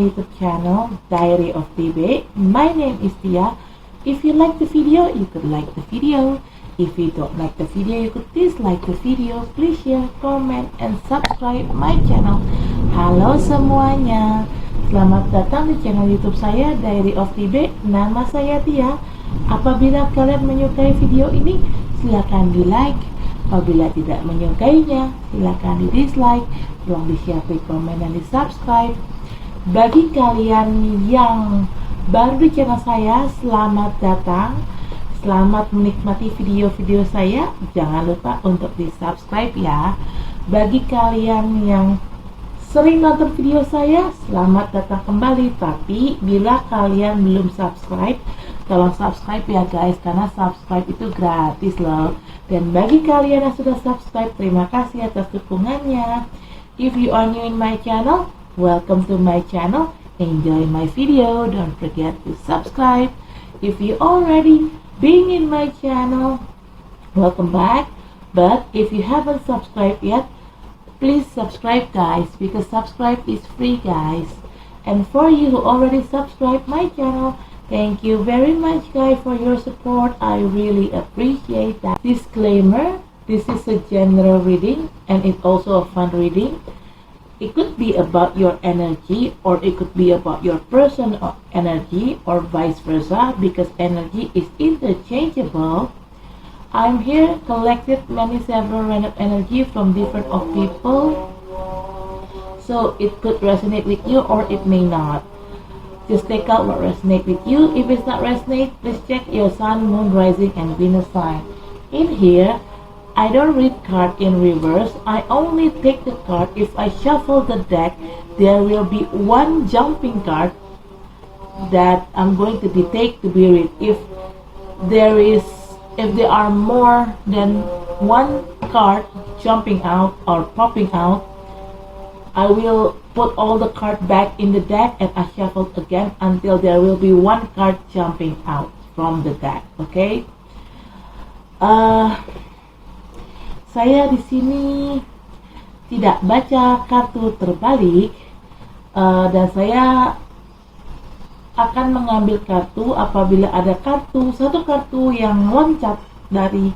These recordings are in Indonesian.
YouTube channel Diary of TB. My name is Tia. If you like the video, you could like the video. If you don't like the video, you could dislike the video. Please share, comment, and subscribe my channel. Halo semuanya, selamat datang di channel YouTube saya Diary of TB. Nama saya Tia. Apabila kalian menyukai video ini, silakan di like. Apabila tidak menyukainya, silakan di dislike. Tolong di share, di komen, dan di subscribe. Bagi kalian yang baru di channel saya, selamat datang. Selamat menikmati video-video saya. Jangan lupa untuk di subscribe ya. Bagi kalian yang sering nonton video saya, selamat datang kembali. Tapi bila kalian belum subscribe, tolong subscribe ya guys, karena subscribe itu gratis loh. Dan bagi kalian yang sudah subscribe, terima kasih atas dukungannya. If you are new in my channel, welcome to my channel. Enjoy my video. Don't forget to subscribe. If you already been in my channel, welcome back. But if you haven't subscribed yet, please subscribe guys, because subscribe is free guys. And for you who already subscribed my channel, thank you very much guys for your support. I really appreciate that. Disclaimer, this is a general reading and it's also a fun reading. It could be about your energy, or it could be about your person or energy, or vice versa, because energy is interchangeable. I'm here collected several random energy from different of people, so it could resonate with you or it may not. Just take out what resonates with you. If it's not resonate, please check your sun, moon, rising, and Venus sign. In here, I don't read card in reverse. I only take the card. If I shuffle the deck, there will be one jumping card that I'm going to take to be read. If there are more than one card jumping out or popping out, I will put all the cards back in the deck and I shuffle again until there will be one card jumping out from the deck. Okay? Saya di sini tidak baca kartu terbalik, dan saya akan mengambil kartu apabila ada satu kartu yang loncat dari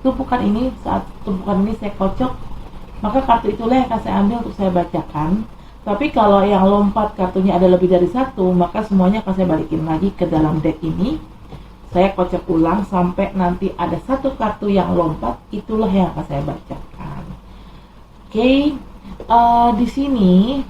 tumpukan ini. Saat tumpukan ini saya kocok, maka kartu itulah yang akan saya ambil untuk saya bacakan. Tapi kalau yang lompat kartunya ada lebih dari satu, maka semuanya akan saya balikin lagi ke dalam deck ini. Saya kocok ulang sampai nanti ada satu kartu yang lompat, itulah yang akan saya bacakan. Oke, di sini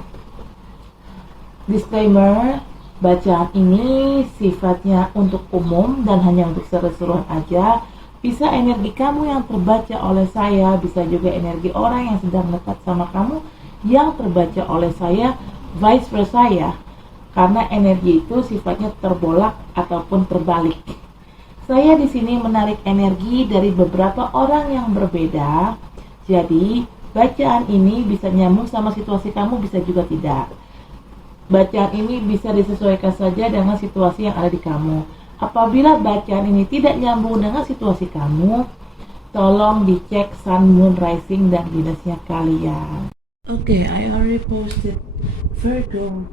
disclaimer, bacaan ini sifatnya untuk umum dan hanya untuk seru-seruan aja. Bisa energi kamu yang terbaca oleh saya, bisa juga energi orang yang sedang dekat sama kamu yang terbaca oleh saya, vice versa ya. Karena energi itu sifatnya terbolak ataupun terbalik. Saya di sini menarik energi dari beberapa orang yang berbeda. Jadi, bacaan ini bisa nyambung sama situasi kamu, bisa juga tidak. Bacaan ini bisa disesuaikan saja dengan situasi yang ada di kamu. Apabila bacaan ini tidak nyambung dengan situasi kamu, tolong dicek sun, moon, rising, dan Venusnya kalian. Okay, I already posted Virgo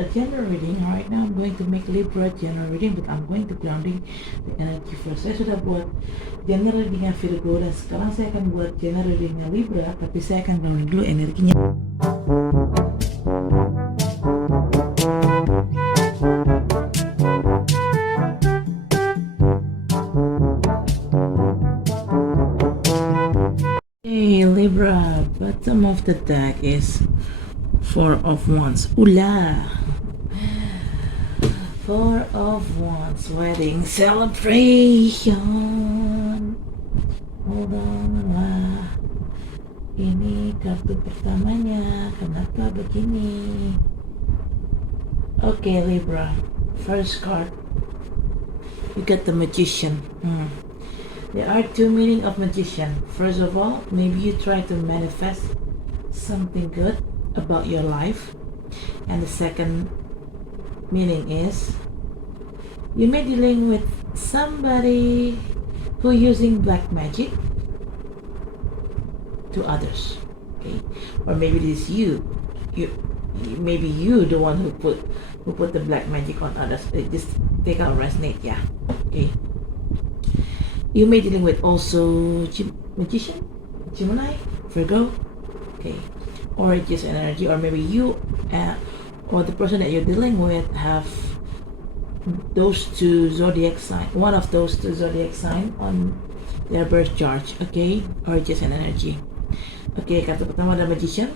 a general reading. Right now I'm going to make Libra general reading, but I'm going to grounding the energy first. Saya sudah buat general readingnya Virgo, dan sekarang saya akan buat general readingnya Libra, tapi saya akan grounding dulu energinya. Hey Libra, bottom of the deck is Four of Wands. Ula! Four of Wands, wedding celebration. Hold on lah. Ini kartu pertamanya. Kenapa begini? Okay Libra, first card. You get the Magician. There are two meanings of Magician. First of all, maybe you try to manifest something good about your life, and the second meaning is you may dealing with somebody who using black magic to others, okay? Or maybe it is you maybe you the one who put the black magic on others. Just take out resonate, yeah. Okay. You may dealing with also magician, Gemini, Virgo, okay, or just energy, or maybe you or the person that you're dealing with have those two zodiac sign, one of those two zodiac sign on their birth chart, okay, or just an energy. Okay, kartu pertama ada magician.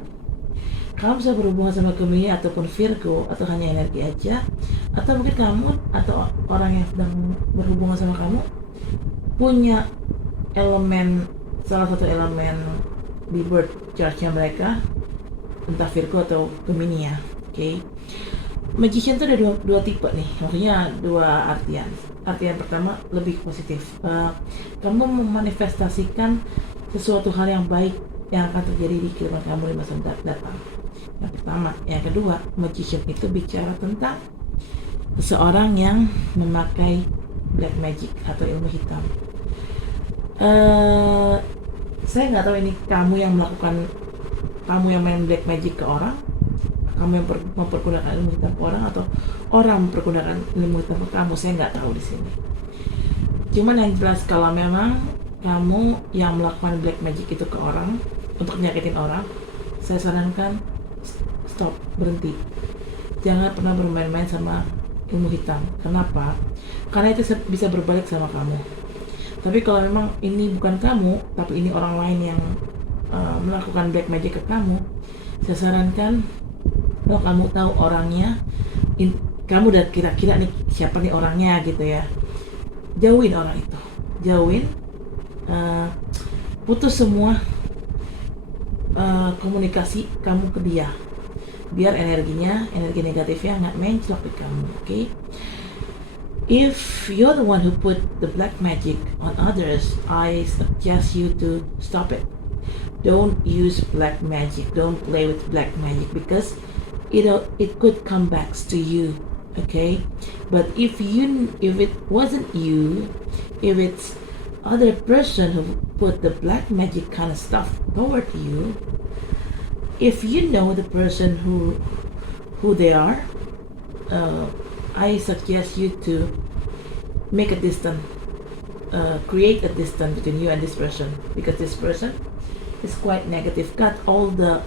Kamu bisa berhubungan sama Gemini ataupun Virgo, atau hanya energi aja, atau mungkin kamu atau orang yang sedang berhubungan sama kamu punya elemen, salah satu elemen di birth chartnya mereka, entah Virgo atau Gemini ya. Okay. Magician itu ada dua tipe nih, maksudnya dua artian. Artian pertama lebih positif, kamu memanifestasikan sesuatu hal yang baik yang akan terjadi di kehidupan kamu di masa datang. Yang pertama. Yang kedua, magician itu bicara tentang seseorang yang memakai black magic atau ilmu hitam. Saya nggak tahu ini kamu yang main black magic ke orang, kamu yang mempergunakan ilmu hitam ke orang, atau orang mempergunakan ilmu hitam ke kamu. Saya nggak tahu di sini. Cuman yang jelas kalau memang kamu yang melakukan black magic itu ke orang untuk nyakitin orang, saya sarankan stop, berhenti. Jangan pernah bermain-main sama ilmu hitam. Kenapa? Karena itu bisa berbalik sama kamu. Tapi kalau memang ini bukan kamu, tapi ini orang lain yang melakukan black magic ke kamu, saya sarankan kalau kamu tahu orangnya, kamu udah kira-kira nih siapa nih orangnya gitu ya, jauhin orang itu, putus semua komunikasi kamu ke dia, biar energi negatifnya nggak menclok di kamu. Okay? If you're the one who put the black magic on others, I suggest you to stop it. Don't use black magic. Don't play with black magic, because it could come back to you. Okay? But if it wasn't you, if it's other person who put the black magic kind of stuff toward you, if you know the person who they are, I suggest you to make a distance, create a distance between you and this person, because this person is quite negative. Cut all the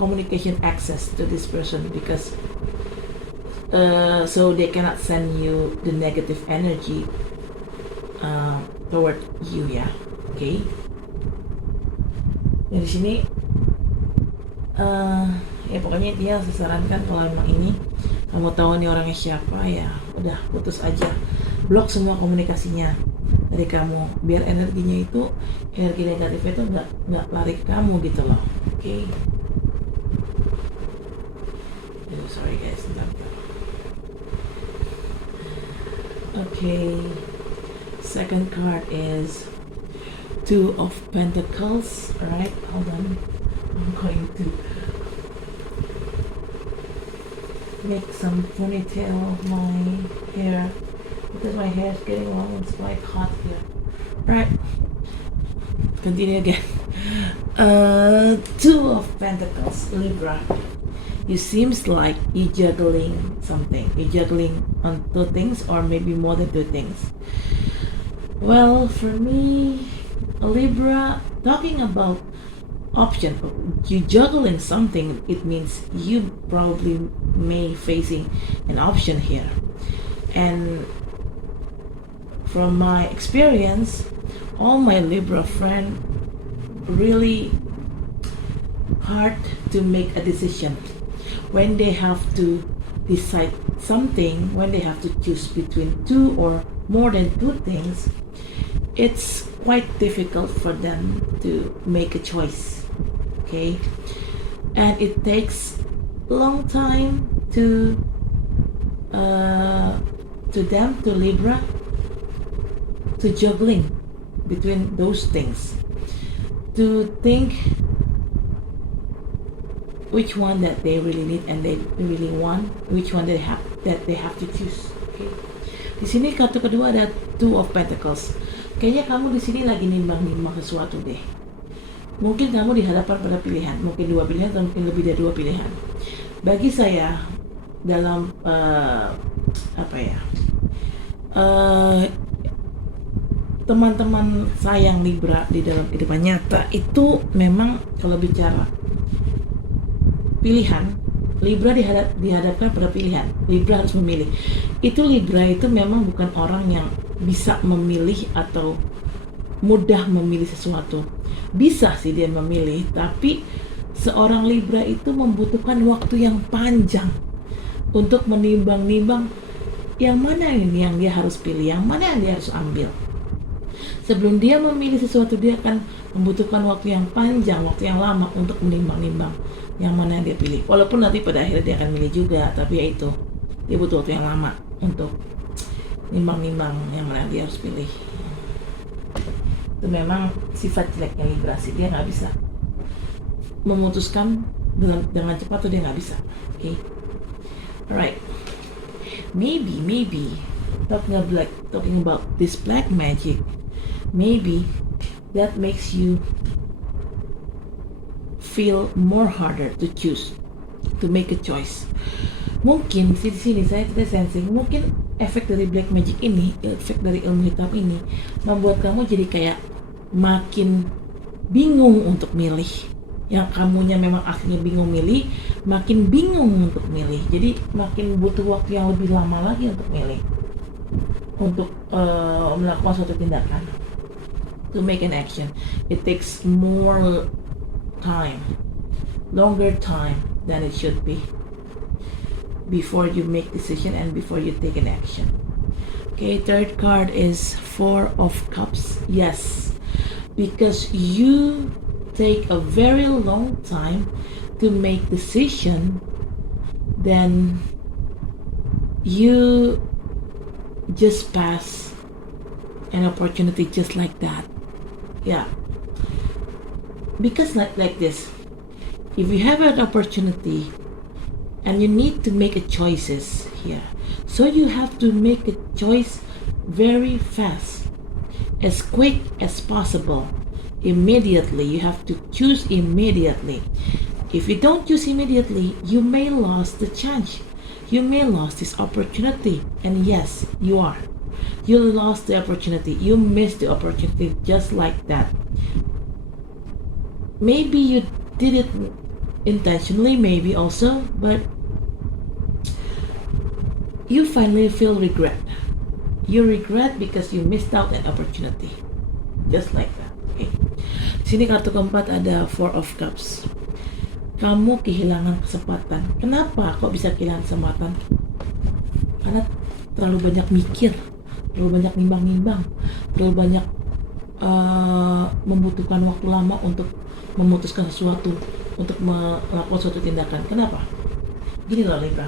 communication access to this person, because so they cannot send you the negative energy toward you ya. Okay. Dari sini ya pokoknya dia sarankan kalau memang ini kamu tahu nih orangnya siapa, ya udah putus aja, blok semua komunikasinya dari kamu, biar energi negatifnya itu nggak lari ke kamu gitu loh. Oke. Sorry guys, okay. Second card is Two of Pentacles. Alright, hold on. I'm going to make some ponytail of my hair, because my hair is getting long and it's quite hot here. Right. Continue again. Two of Pentacles, Libra. You seems like you're juggling something. You're juggling on two things, or maybe more than two things. Well, for me, Libra, talking about option, you juggling something, it means you probably may facing an option here. And from my experience, all my Libra friend really hard to make a decision when they have to decide something, when they have to choose between two or more than two things. It's quite difficult for them to make a choice. Okay, and it takes a long time to Libra, to juggling between those things, to think which one that they really need and they really want, which one that they have to choose. Okay. Di sini kartu kedua ada Two of Pentacles. Kayaknya kamu di sini lagi nimbang-nimbang sesuatu deh. Mungkin kamu dihadapkan pada pilihan, mungkin dua pilihan atau mungkin lebih dari dua pilihan. Bagi saya dalam teman-teman saya yang Libra di dalam kehidupan nyata itu memang kalau bicara pilihan, Libra dihadapkan pada pilihan. Libra harus memilih. Itu Libra itu memang bukan orang yang bisa memilih atau mudah memilih sesuatu. Bisa sih dia memilih, tapi seorang Libra itu membutuhkan waktu yang panjang untuk menimbang-nimbang yang mana ini yang dia harus pilih, yang mana yang dia harus ambil. Sebelum dia memilih sesuatu, dia akan membutuhkan waktu yang panjang, waktu yang lama untuk menimbang-nimbang yang mana yang dia pilih. Walaupun nanti pada akhirnya dia akan milih juga, tapi ya itu, dia butuh waktu yang lama untuk nimbang-nimbang yang mana yang dia harus pilih. Itu memang sifat jeleknya Libra sih, dia nggak bisa memutuskan dengan cepat, tuh dia nggak bisa. Okay, alright. Maybe talking about this black magic, maybe that makes you feel more harder to choose, to make a choice. Mungkin di sini saya tidak sensing, mungkin efek dari black magic ini, efek dari ilmu hitam ini membuat kamu jadi kayak makin bingung untuk milih. Yang kamunya memang akhirnya bingung milih, makin bingung untuk milih. Jadi makin butuh waktu yang lebih lama lagi untuk milih, untuk melakukan suatu tindakan, to make an action. It takes more time, longer time than it should be before you make decision and before you take an action. Okay, third card is Four of Cups. Yes, because you take a very long time to make decision, then you just pass an opportunity just like that. Yeah, because like this, if you have an opportunity and you need to make a choices here, so you have to make a choice very fast, as quick as possible, immediately. You have to choose immediately. If you don't choose immediately, you may lose the chance, you may lose this opportunity. And yes, you lost the opportunity, you missed the opportunity just like that. Maybe you did it intentionally, maybe also, but you finally feel regret. You regret because you missed out an opportunity, just like that. Okay. Sini kartu keempat ada Four of Cups. Kamu kehilangan kesempatan. Kenapa kok bisa kehilangan kesempatan? Karena terlalu banyak mikir, terlalu banyak nimbang-nimbang, terlalu banyak membutuhkan waktu lama untuk memutuskan sesuatu, untuk melakukan suatu tindakan. Kenapa? Gini loh Libra,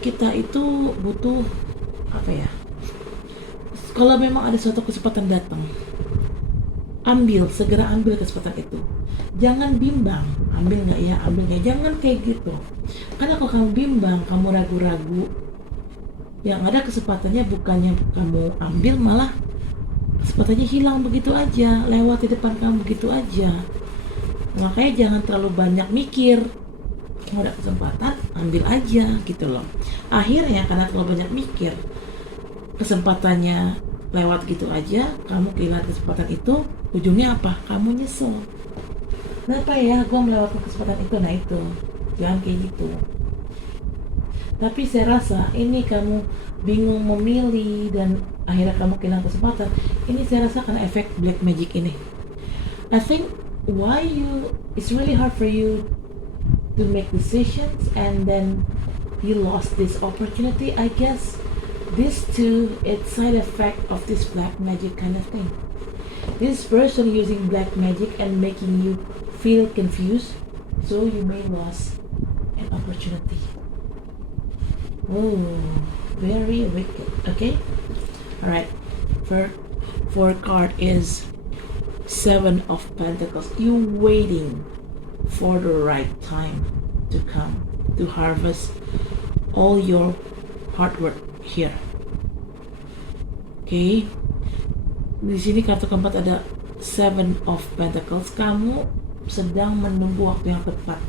kita itu butuh apa ya? Kalau memang ada suatu kesempatan datang, segera ambil kesempatan itu. Jangan bimbang, ambil nggak ya, jangan kayak gitu. Karena kalau kamu bimbang, kamu ragu-ragu, yang ada kesempatannya bukannya kamu ambil, malah kesempatannya hilang begitu aja, lewat di depan kamu begitu aja. Makanya jangan terlalu banyak mikir. Kalau ada kesempatan, ambil aja gitu loh. Akhirnya karena terlalu banyak mikir, kesempatannya lewat gitu aja, kamu kehilangan kesempatan itu, ujungnya apa? Kamu nyesel. Kenapa ya gue melewatkan kesempatan itu? Nah itu, jangan kayak gitu. Tapi saya rasa ini kamu bingung memilih dan akhirnya kamu kehilangan kesempatan. Ini saya rasa karena efek black magic ini. I think it's really hard for you to make decisions and then you lost this opportunity. I guess this too, it's side effect of this black magic kind of thing. This person using black magic and making you feel confused, so you may lose an opportunity. Oh, very wicked. Okay, all right. Fourth card is Seven of Pentacles. You waiting for the right time to come to harvest all your hard work here. Okay, di sini kartu keempat ada Seven of Pentacles, kamu sedang menunggu waktu yang tepat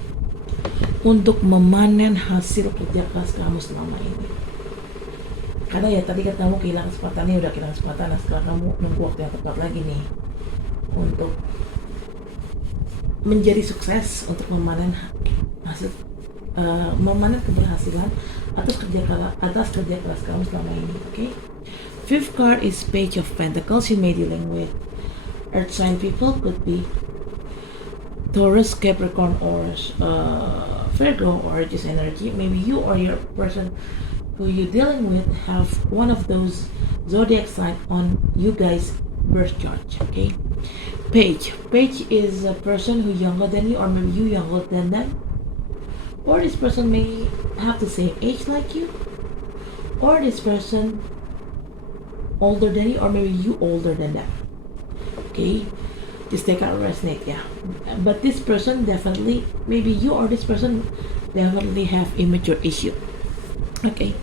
untuk memanen hasil kerja keras kamu selama ini. Karena ya tadi kan kamu kehilangan kesempatan, udah kehilangan kesempatan. Nah sekarang kamu nunggu waktu yang tepat lagi nih untuk menjadi sukses, untuk memanen hasil, memanen keberhasilan atas kerja keras kamu selama ini. Okay? Fifth card is Page of Pentacles. You may dealing with Earth sign people, could be Taurus, Capricorn, or Virgo, or just energy. Maybe you or your person who you're dealing with have one of those zodiac sign on you guys birth chart. Okay, Page is a person who younger than you, or maybe you younger than them, or this person may have the same age like you, or this person older than you, or maybe you older than them. Okay, just take out resonate, yeah. But this person definitely, maybe you or this person definitely have immature issue. Okay,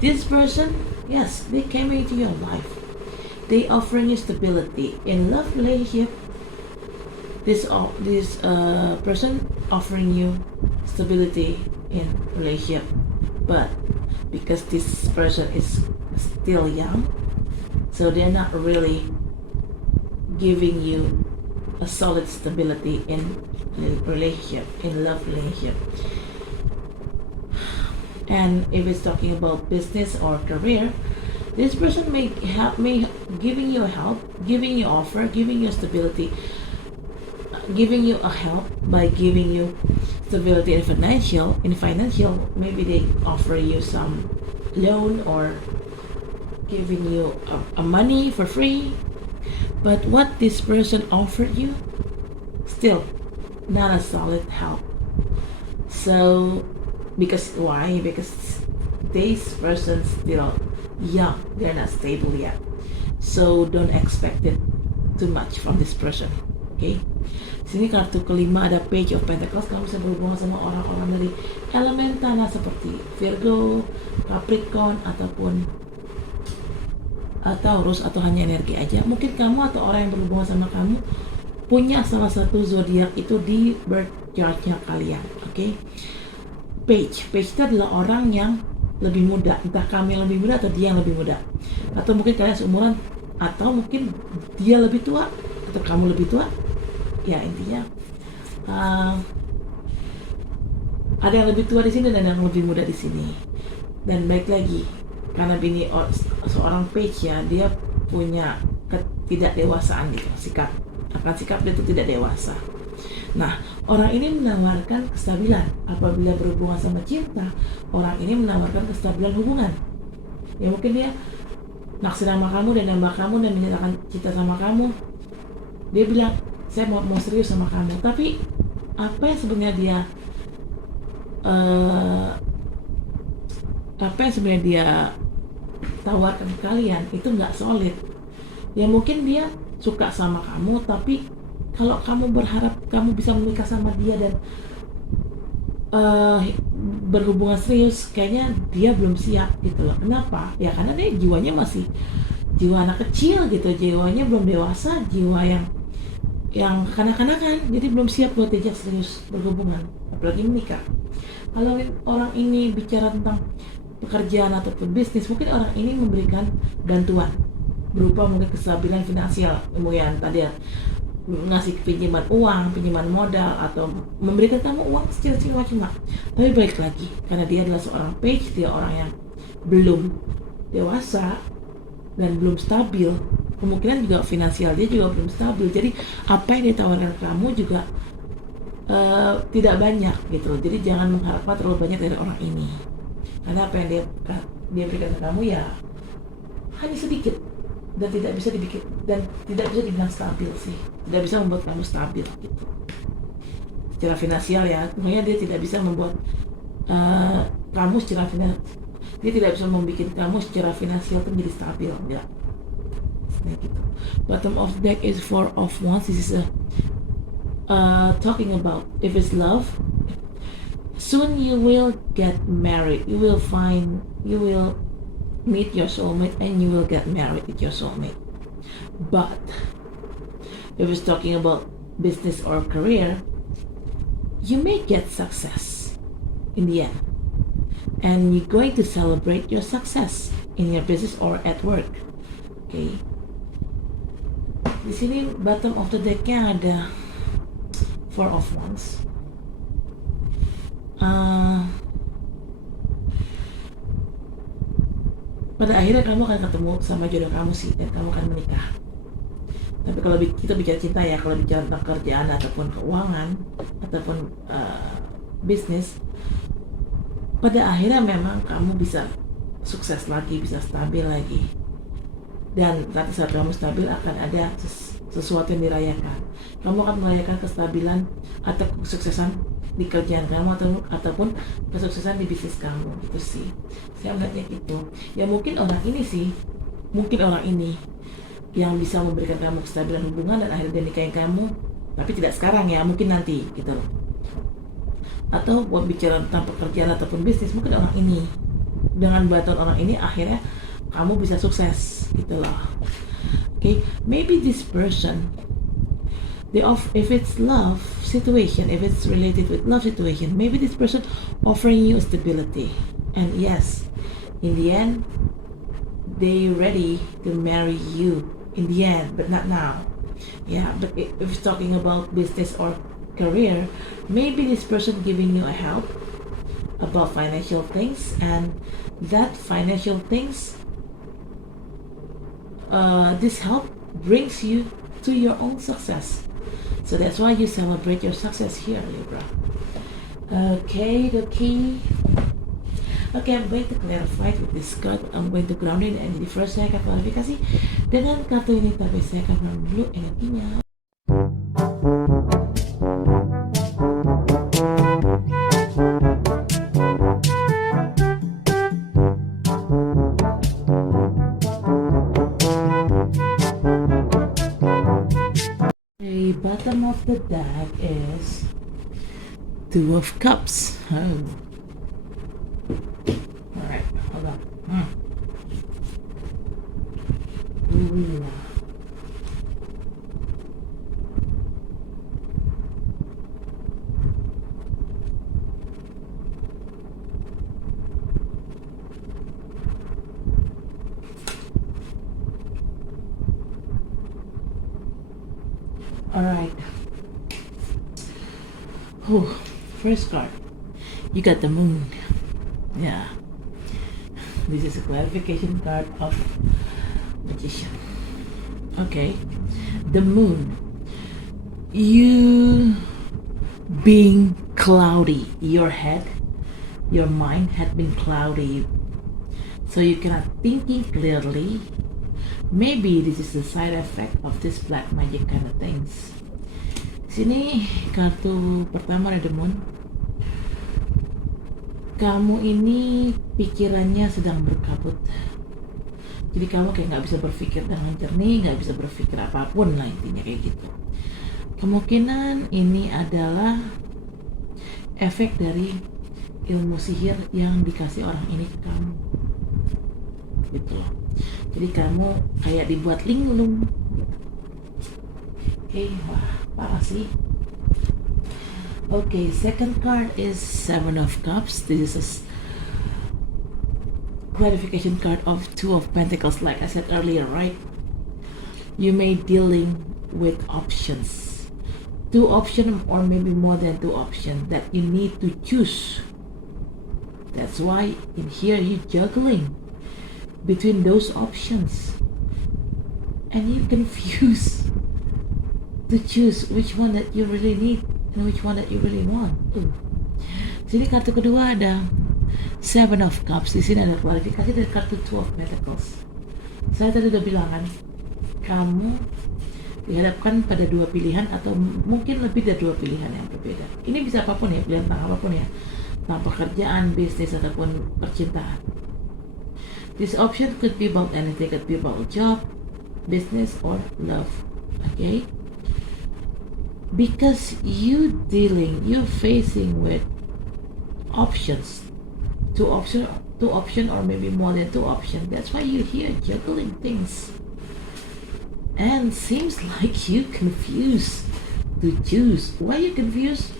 this person, yes, they came into your life. They offering you stability in love relationship. This person offering you stability in relationship, but because this person is still young, so they're not really giving you a solid stability in relationship, in love relationship. And if it's talking about business or career, this person may giving you help, giving you offer, giving you stability, giving you a help by giving you stability in financial. Maybe they offer you some loan or giving you a money for free. But what this person offered you, still not a solid help. So, because why? Because this person's still young, they're not stable yet. So don't expect it too much from this person. Okay? Sini kartu kelima ada Page of Pentacles. Kamu bisa berhubungan sama orang-orang dari elemen tanah seperti Virgo, Capricorn, ataupun Taurus, atau hanya energi aja. Mungkin kamu atau orang yang berhubungan sama kamu punya salah satu zodiak itu di birth chart-nya kalian. Okay? Page itu adalah orang yang lebih muda, entah kamu yang lebih muda atau dia yang lebih muda, atau mungkin kalian seumuran, atau mungkin dia lebih tua atau kamu lebih tua. Ya intinya ada yang lebih tua di sini dan yang lebih muda di sini. Dan baik lagi, karena ini seorang Page ya, dia punya ketidakdewasaan gitu, sikap dia itu tidak dewasa. Nah, orang ini menawarkan kestabilan. Apabila berhubungan sama cinta, orang ini menawarkan kestabilan hubungan. Ya mungkin dia naksir sama kamu dan nambah kamu dan menyatakan cinta sama kamu. Dia bilang, saya mau serius sama kamu. Tapi apa yang sebenarnya dia tawarkan ke kalian itu nggak solid. Ya mungkin dia suka sama kamu, tapi kalau kamu berharap kamu bisa menikah sama dia dan berhubungan serius, kayaknya dia belum siap gitu loh. Kenapa? Ya karena dia jiwanya masih jiwa anak kecil gitu, jiwanya belum dewasa, jiwa yang kanak-kanakan, jadi belum siap buat diajak serius berhubungan, apalagi menikah. Kalau orang ini bicara tentang pekerjaan ataupun bisnis, mungkin orang ini memberikan bantuan berupa mungkin kestabilan finansial, yang tadi ya, ngasih pinjaman uang, pinjaman modal, atau memberikan kamu uang secara macam. Tapi balik lagi, karena dia adalah seorang Page, dia orang yang belum dewasa dan belum stabil, kemungkinan juga finansial dia juga belum stabil. Jadi apa yang ditawarkan kamu juga tidak banyak gitu loh. Jadi jangan mengharapkan terlalu banyak dari orang ini, karena apa yang dia berikan ke kamu ya hanya sedikit dan tidak bisa dibilang stabil sih, tidak bisa membuat kamu stabil gitu secara finansial ya. Makanya dia tidak bisa membuat kamu secara finansial, dia tidak bisa membuat kamu secara finansial itu menjadi stabil ya. Nah, gitu. Bottom of deck is Four of Wands. This is talking about if it's love, soon you will get married, you will meet your soulmate and you will get married with your soulmate. But if it's talking about business or career, you may get success in the end. And you're going to celebrate your success in your business or at work. Okay. Di sini bottom of the decknya ada Four of Wands. Pada akhirnya kamu akan ketemu sama jodoh kamu sih, dan kamu akan menikah. Tapi kalau kita bicara cinta ya, kalau bicara tentang kerjaan ataupun keuangan ataupun bisnis, pada akhirnya memang kamu bisa sukses lagi, bisa stabil lagi. Dan nanti saat kamu stabil akan ada sesuatu yang dirayakan. Kamu akan merayakan kestabilan atau kesuksesan di kerjaan kamu ataupun kesuksesan di bisnis kamu, gitu sih. Saya melihatnya gitu. Ya mungkin orang ini yang bisa memberikan kamu kestabilan hubungan dan akhirnya dia nikahin kamu, tapi tidak sekarang ya, mungkin nanti gitu loh. Atau buat bicara tentang pekerjaan ataupun bisnis, mungkin orang ini, dengan bantuan orang ini akhirnya kamu bisa sukses gitu loh. Okay, maybe this person, if it's love situation, if it's related with love situation, maybe this person offering you stability, and yes, in the end they ready to marry you in the end, but not now. Yeah, but if it's talking about business or career, maybe this person giving you a help about financial things, and that financial things, this help brings you to your own success. So that's why you celebrate your success here, Libra. Okay, the key. Okay, I'm going to clarify with this card. I'm going to ground it, and first saya akan klarifikasi dengan kartu ini, tapi saya akan ground dulu energinya. The bottom of the deck is Two of Cups. Oh. Alright, hold on. Ooh. Alright. First card. You got the Moon. Yeah. This is a clarification card of Magician. Okay. The Moon. You being cloudy. Your head, your mind had been cloudy. So you cannot thinking clearly. Maybe this is the side effect of this black magic kind of things. Sini kartu pertama ada The Moon. Kamu ini pikirannya sedang berkabut. Jadi kamu kayak nggak bisa berpikir dengan jernih, nggak bisa berpikir apapun lah, intinya kayak gitu. Kemungkinan ini adalah efek dari ilmu sihir yang dikasih orang ini ke kamu, gitu loh. Jadi kamu kayak dibuat linglung. Oke, wah parah sih. Okay, second card is Seven of Cups. This is a clarification card of Two of Pentacles, like I said earlier, right? You may dealing with options. Two options or maybe more than two options that you need to choose. That's why in here you're juggling between those options. And you're confused to choose which one that you really need and which one that you really want. Sini kartu kedua ada Seven of Cups. Di sini ada klarifikasi dari kartu Two of Pentacles. Saya tadi udah bilang kan, kamu dihadapkan pada dua pilihan atau mungkin lebih dari dua pilihan yang berbeda. Ini bisa apapun ya, pilihan tentang apapun ya, tentang pekerjaan, bisnis ataupun percintaan. This option could be about anything, could be about job, business or love. Okay? Because you're facing with options, two option or maybe more than two options. That's why you're here juggling things. And seems like you confused to choose. Why you confused?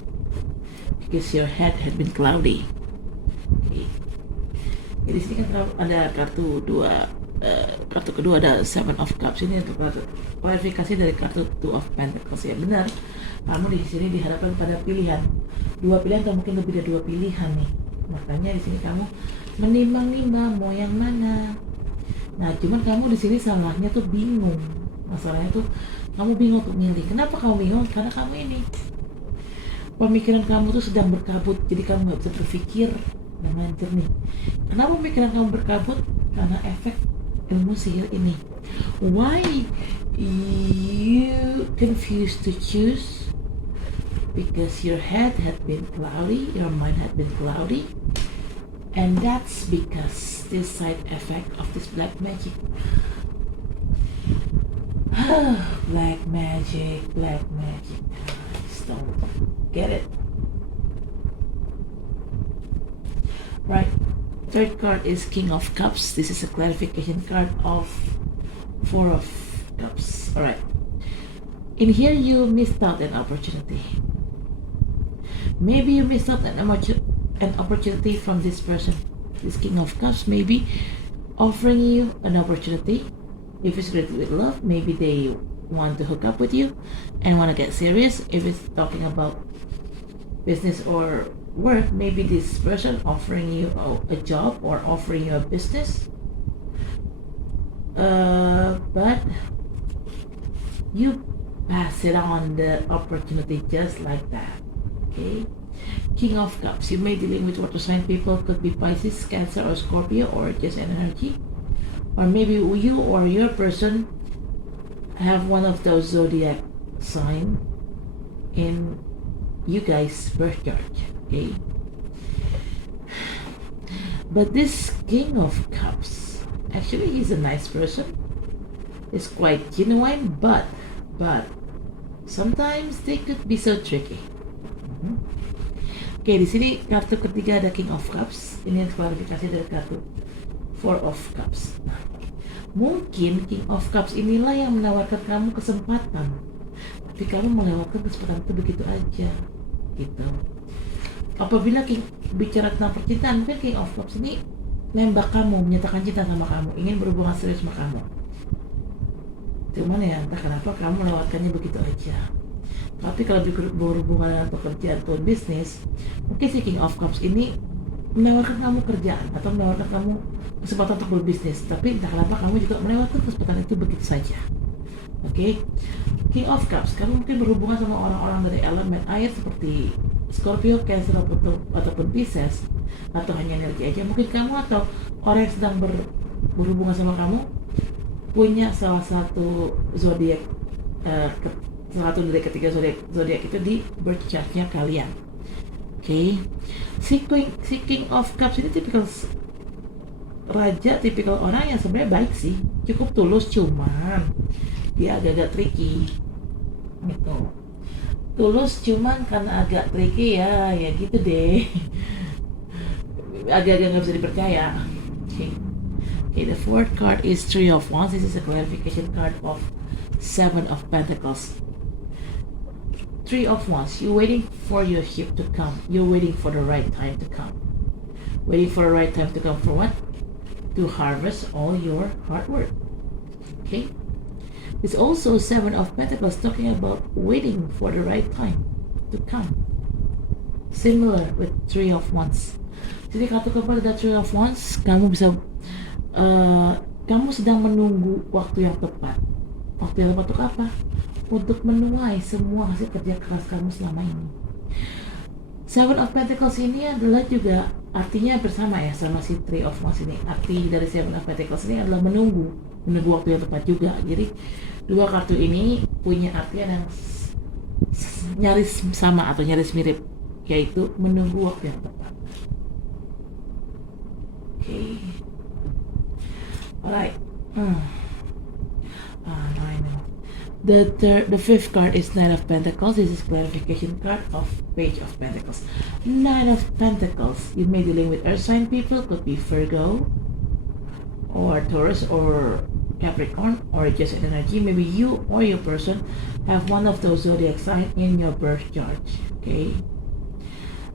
Because your head had been cloudy. Okay. Jadi sini kan ada kartu kedua ada Seven of Cups. Ini untuk klarifikasi dari kartu Two of Pentacles. Ya benar, kamu di sini dihadapkan pada pilihan, dua pilihan atau mungkin lebih dari dua pilihan nih. Makanya di sini kamu menimbang-nimbang mau yang mana. Nah, cuman kamu di sini salahnya tuh bingung. Masalahnya tuh kamu bingung untuk milih. Kenapa kamu bingung? Karena kamu ini pemikiran kamu tuh sedang berkabut, jadi kamu nggak bisa berpikir dengan jernih. Kenapa pemikiran kamu berkabut? Karena efek ilmu sihir ini. Why you confused to choose? Because your head had been cloudy, your mind had been cloudy, and that's because this side effect of this black magic. Black magic. I just don't get it. Right. Third card is King of Cups. This is a clarification card of Four of Cups. Alright. In here you missed out an opportunity. Maybe you missed out an opportunity from this person. This King of Cups maybe offering you an opportunity. If it's related with love, maybe they want to hook up with you and want to get serious. If it's talking about business or work, maybe this person offering you a job or offering you a business, but you pass it on the opportunity just like that. Okay. King of Cups, you may dealing with water sign people, could be Pisces, Cancer, or Scorpio, or just an energy, or maybe you or your person have one of those zodiac sign in you guys' birth chart. Okay. But this King of Cups, actually he's a nice person. He's quite genuine, but sometimes they could be so tricky. Oke, di sini kartu ketiga ada King of Cups. Ini klarifikasi dari kartu Four of Cups. Nah, mungkin King of Cups inilah yang menawarkan kamu kesempatan, tapi kamu melewatkan kesempatan itu begitu aja, gitu. Apabila bicara tentang percintaan, mungkin King of Cups ini nembak kamu, menyatakan cinta sama kamu, ingin berhubungan serius sama kamu. Cuman ya entah kenapa kamu melewatkannya begitu aja. Tapi kalau berhubungan dengan pekerjaan atau bisnis, mungkin si King of Cups ini menawarkan kamu kerjaan atau menawarkan kamu kesempatan untuk berbisnis. Tapi entah kenapa kamu juga melewatkan kesempatan itu begitu saja. Oke, King of Cups, kamu mungkin berhubungan sama orang-orang dari elemen air seperti Scorpio, Cancer, ataupun Pisces, atau hanya energi aja. Mungkin kamu atau orang yang sedang berhubungan sama kamu punya salah satu zodiak, salah satu dari ketiga zodiak itu di birth chartnya kalian. Oke. Si King of Cups ini tipikal raja, tipikal orang yang sebenarnya baik sih, cukup tulus, cuman dia agak-agak tricky gitu. Tulus cuman karena agak tricky ya gitu deh. Agak-agak nggak bisa dipercaya. Okay, the fourth card is Three of Wands. This is a clarification card of Seven of Pentacles. Three of Wands, you're waiting for your ship to come. You're waiting for the right time to come. Waiting for the right time to come for what? To harvest all your hard work. Okay? It's also Seven of Pentacles talking about waiting for the right time to come. Similar with Three of Wands. Jadi kartu keempat ada Three of Wands. Kamu bisa kamu sedang menunggu waktu yang tepat. Waktu yang tepat untuk apa? Untuk menuai semua hasil kerja keras kamu selama ini. Seven of Pentacles ini adalah juga artinya bersama ya sama si Three of Wands ini. Arti dari Seven of Pentacles ini adalah menunggu waktu yang tepat juga. Jadi dua kartu ini punya artian yang nyaris sama atau nyaris mirip, yaitu menunggu waktu yang tepat. Okay. Alright. Now I know. The fifth card is Nine of Pentacles. This is clarification card of Page of Pentacles. Nine of Pentacles. You may be dealing with earth sign people, could be Virgo or Taurus or Capricorn or just an energy. Maybe you or your person have one of those zodiac signs in your birth chart. Okay,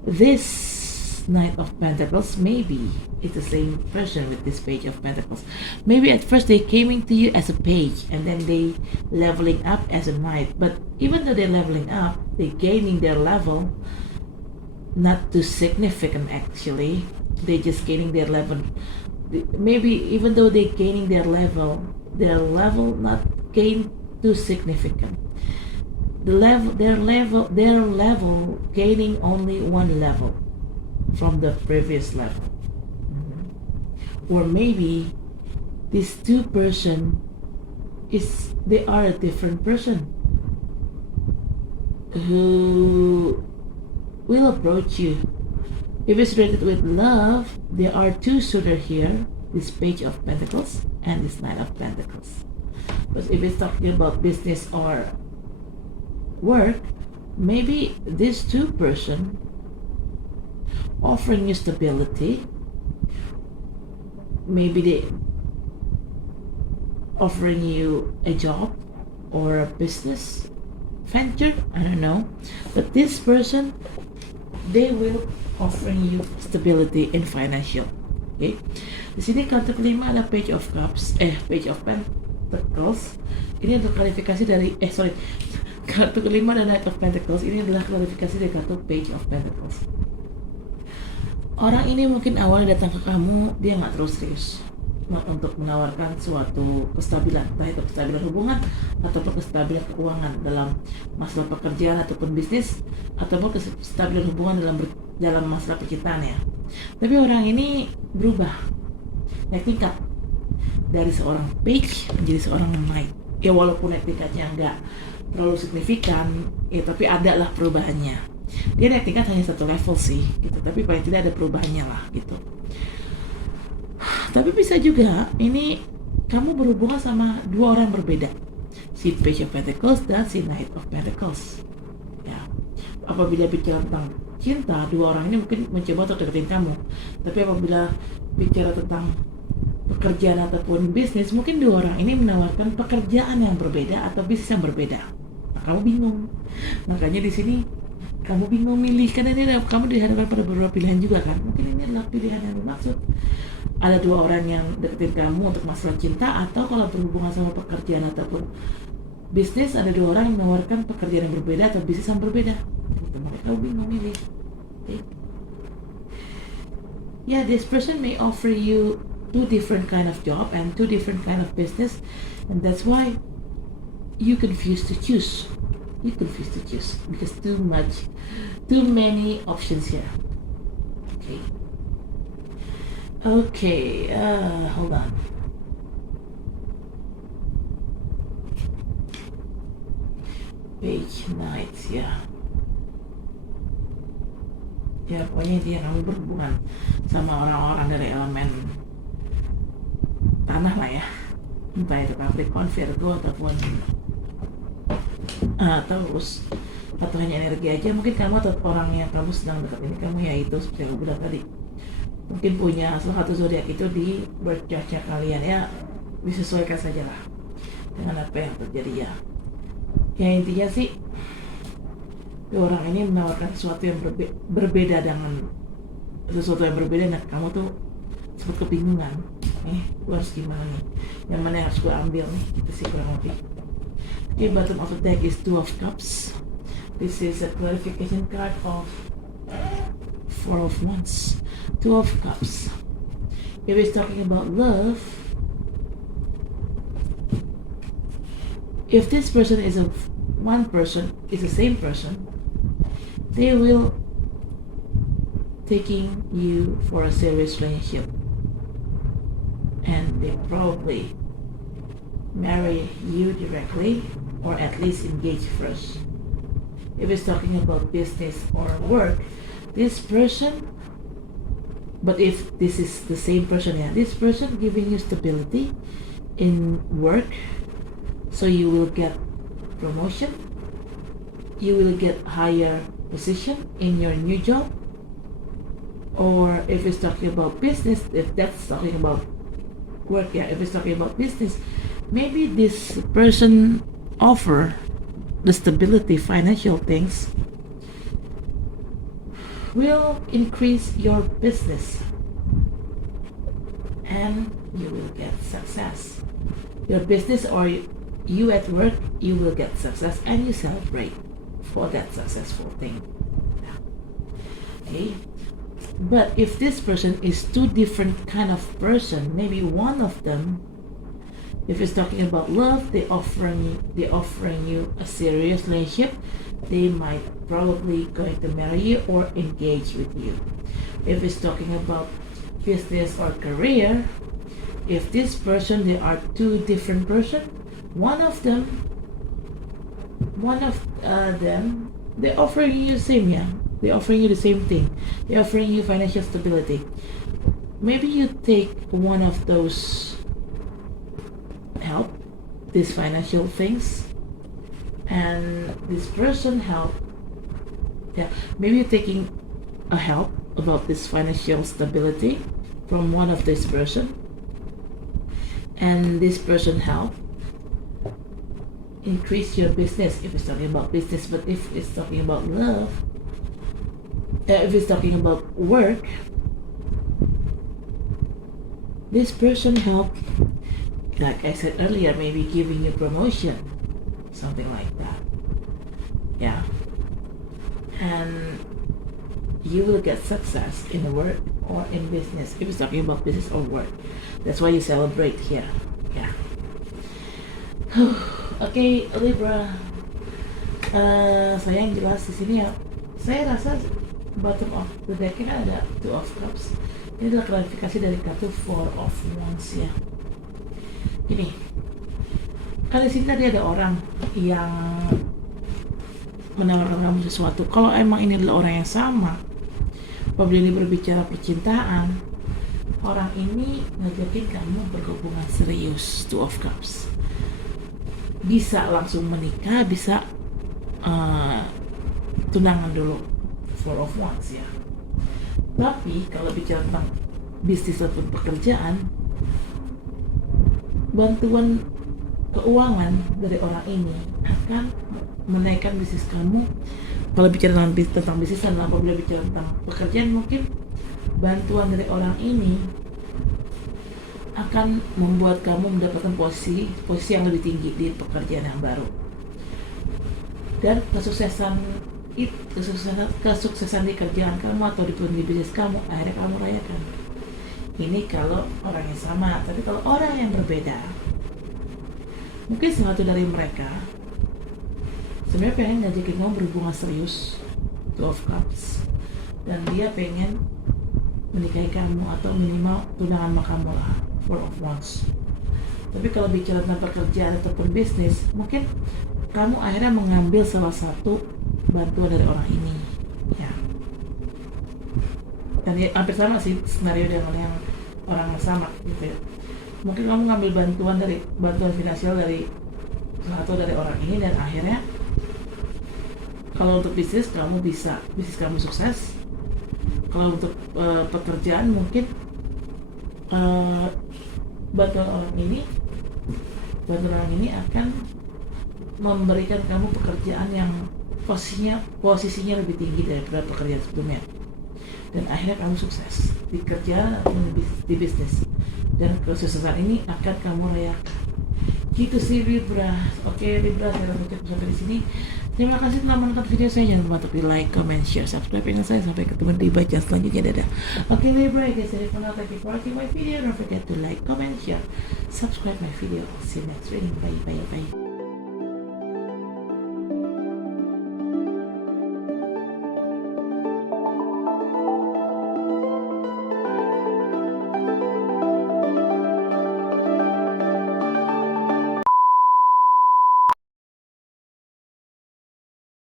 this Knight of Pentacles, maybe it's the same person with this Page of Pentacles. Maybe at first they came into you as a page and then they leveling up as a knight. But even though they're leveling up, they're gaining their level. Not too significant actually. They're just gaining their level. Maybe even though they're gaining their level not gain too significant. Their level gaining only one level from the previous level. Or maybe this two person they are a different person who will approach you. If it's related with love, there are two suitors here, this Page of Pentacles and this Knight of Pentacles. But if it's talking about business or work, maybe this two person offering you stability, maybe they offering you a job or a business venture, I don't know. But this person, they will offering you stability in financial. Okay. Di sini kartu kelima ada Page of Cups, Page of Pentacles. Ini untuk klarifikasi dari kartu kelima dan Knight of Pentacles ini adalah klarifikasi dari kartu Page of Pentacles. Orang ini mungkin awalnya datang ke kamu, dia nggak terus serius untuk menawarkan suatu kestabilan, entah itu kestabilan hubungan ataupun kestabilan keuangan dalam masalah pekerjaan ataupun bisnis, ataupun kestabilan hubungan dalam masalah percintaan ya. Tapi orang ini berubah naik tingkat dari seorang page menjadi seorang knight. Ya walaupun naik tingkatnya nggak terlalu signifikan, ya tapi ada lah perubahannya. Dia naik tingkat hanya satu level sih, gitu. Tapi paling tidak ada perubahannya lah, gitu. Tapi bisa juga ini kamu berhubungan sama dua orang berbeda, si Page of Pentacles dan si Knight of Pentacles. Ya, apabila bicara tentang cinta, dua orang ini mungkin mencoba untuk deketin kamu. Tapi apabila bicara tentang pekerjaan ataupun bisnis, mungkin dua orang ini menawarkan pekerjaan yang berbeda atau bisnis yang berbeda. Nah, kamu bingung. Makanya di sini kamu bingung milih, karena ini kamu dihadapkan pada beberapa pilihan juga kan. Mungkin ini adalah pilihan yang dimaksud. Ada dua orang yang deketin kamu untuk masalah cinta, atau kalau berhubungan sama pekerjaan ataupun bisnis, ada dua orang yang menawarkan pekerjaan yang berbeda atau bisnis yang berbeda. Makanya kamu bingung milih. Okay. Yeah, this person may offer you two different kind of job and two different kind of business, and that's why you confused to choose. You confused to choose because too many options here. Okay, hold on. Page Knights, ya. Ya, pokoknya dia kamu berhubungan sama orang-orang dari elemen tanah lah ya. Entah itu Capricorn, Virgo, ataupun Taurus, atau hanya energi aja. Mungkin kamu atau orang yang kamu sedang dekat ini, kamu ya itu seperti yang aku bilang tadi, mungkin punya salah satu zodiak itu di birth chart-nya kalian ya. Disesuaikan saja lah dengan apa yang terjadi ya. Ya intinya sih orang ini menawarkan sesuatu yang berbeda dengan sesuatu yang berbeda, dan kamu tuh sempat kebingungan, gue harus gimana nih, yang mana yang harus gue ambil nih, gitu sih kurang lebih. Okay, bottom of the deck is Two of Cups. This is a clarification card of Four of Wands. Two of Cups. If it's talking about love, if this person is one person, is the same person, they will taking you for a serious relationship, and they probably marry you directly, or at least engage first. If it's talking about business or work, this person, but if this is the same person, yeah, this person giving you stability in work, so you will get promotion, you will get higher position in your new job. Or if it's talking about business, if that's talking about work, yeah, if it's talking about business, maybe this person offer the stability, financial things will increase your business and you will get success. Your business or you at work, you will get success and you celebrate for that successful thing. Okay, but if this person is two different kind of person, maybe one of them, if it's talking about love, they offering you a serious relationship. They might probably going to marry you or engage with you. If it's talking about business or career, if this person, they are two different person, one of them, they're offering you the same, they're offering you the same thing. They're offering you financial stability. Maybe you take one of those help, these financial things, and this person help. Maybe you're taking a help about this financial stability from one of this person, and this person help increase your business if it's talking about business. But if it's talking about love, if it's talking about work, this person help, like I said earlier, maybe giving you promotion, something like that. And you will get success in the work or in business if it's talking about business or work. That's why you celebrate here. Okay, Libra, saya yang jelas di sini ya, saya rasa bottom of the deck kan ada Two of Cups. Ini adalah klarifikasi dari kartu Four of Wands ya. Ini kan di sini tadi ada orang yang menawarkan kamu sesuatu. Kalau emang ini adalah orang yang sama, apabila ini berbicara percintaan, orang ini ngajakin kamu berhubungan serius. Two of Cups. Bisa langsung menikah, bisa tunangan dulu. Four of Wands ya. Tapi kalau bicara tentang bisnis ataupun pekerjaan, bantuan keuangan dari orang ini akan menaikkan bisnis kamu. Kalau bicara tentang bisnis dan apabila bicara tentang pekerjaan, mungkin bantuan dari orang ini akan membuat kamu mendapatkan posisi yang lebih tinggi di pekerjaan yang baru. Dan kesuksesan di kerjaan kamu atau di bisnis kamu akhirnya kamu rayakan. Ini kalau orang yang sama. Tapi kalau orang yang berbeda, mungkin satu dari mereka sebenarnya pengen ngajakin kamu berhubungan serius, Two of Cups, dan dia pengen menikahi kamu atau minimal tunangan sama kamu lah, Four of Wands. Tapi kalau bicara tentang pekerjaan ataupun bisnis, mungkin kamu akhirnya mengambil salah satu bantuan dari orang ini ya. Dan hampir sama sih skenario dengan yang orang yang sama gitu ya. Mungkin kamu ngambil bantuan finansial dari satu dari orang ini, dan akhirnya kalau untuk bisnis kamu sukses. Kalau untuk pekerjaan mungkin bantuan orang ini akan memberikan kamu pekerjaan yang posisinya lebih tinggi daripada pekerjaan sebelumnya, dan akhirnya kamu sukses di kerjaan atau di bisnis, dan kesuksesan ini akan kamu rayakan. Gitu sih Libra. Oke Libra, saya ucap sampai di sini. Terima kasih telah menonton video saya. Jangan lupa untuk di like, comment, share, subscribe channel saya. Sampai ketemu di bacaan selanjutnya. Dadah. Oke Libra, guys, dari channel. Thank you for watching my video. Don't forget to like, comment, share, subscribe my video. See you next reading. Bye.